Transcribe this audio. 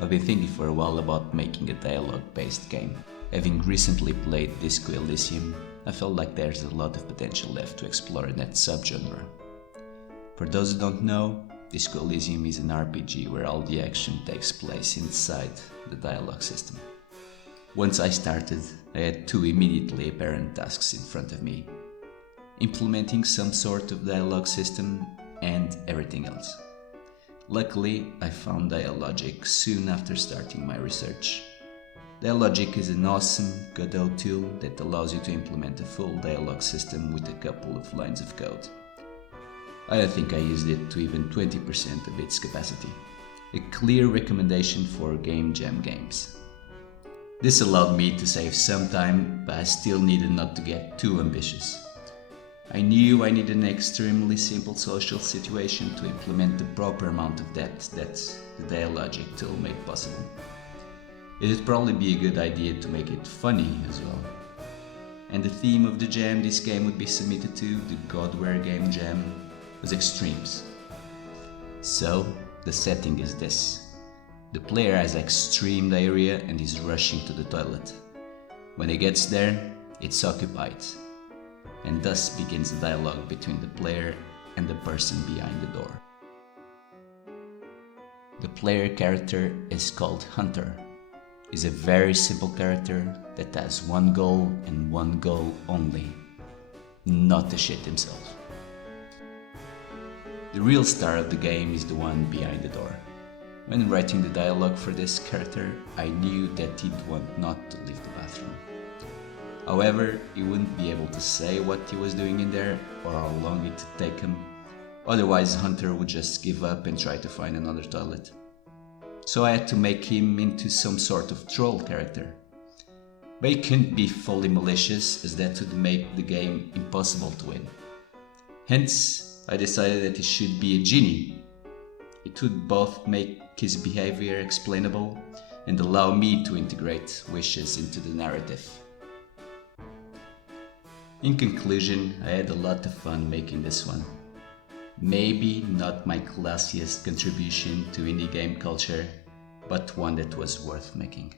I've been thinking for a while about making a dialogue-based game. Having recently played Disco Elysium, I felt like there's a lot of potential left to explore in that subgenre. For those who don't know, Disco Elysium is an RPG where all the action takes place inside the dialogue system. Once I started, I had two immediately apparent tasks in front of me: implementing some sort of dialogue system and everything else. Luckily, I found Dialogic soon after starting my research. Dialogic is an awesome Godot tool that allows you to implement a full dialogue system with a couple of lines of code. I think I used it to even 20% of its capacity. A clear recommendation for game jam games. This allowed me to save some time, but I still needed not to get too ambitious. I knew I needed an extremely simple social situation to implement the proper amount of depth that the Dialogic tool made possible. It would probably be a good idea to make it funny as well. And the theme of the jam this game would be submitted to, the Godware Game Jam, was extremes. So, the setting is this. The player has extreme diarrhea and is rushing to the toilet. When he gets there, it's occupied, and thus begins the dialogue between the player and the person behind the door. The player character is called Hunter. He's a very simple character that has one goal and one goal only: not to shit himself. The real star of the game is the one behind the door. When writing the dialogue for this character, I knew that he'd want not to leave the bathroom. However, he wouldn't be able to say what he was doing in there or how long it would take him. Otherwise, Hunter would just give up and try to find another toilet. So I had to make him into some sort of troll character. But he couldn't be fully malicious, as that would make the game impossible to win. Hence, I decided that he should be a genie. It would both make his behavior explainable and allow me to integrate wishes into the narrative. In conclusion, I had a lot of fun making this one. Maybe not my classiest contribution to indie game culture, but one that was worth making.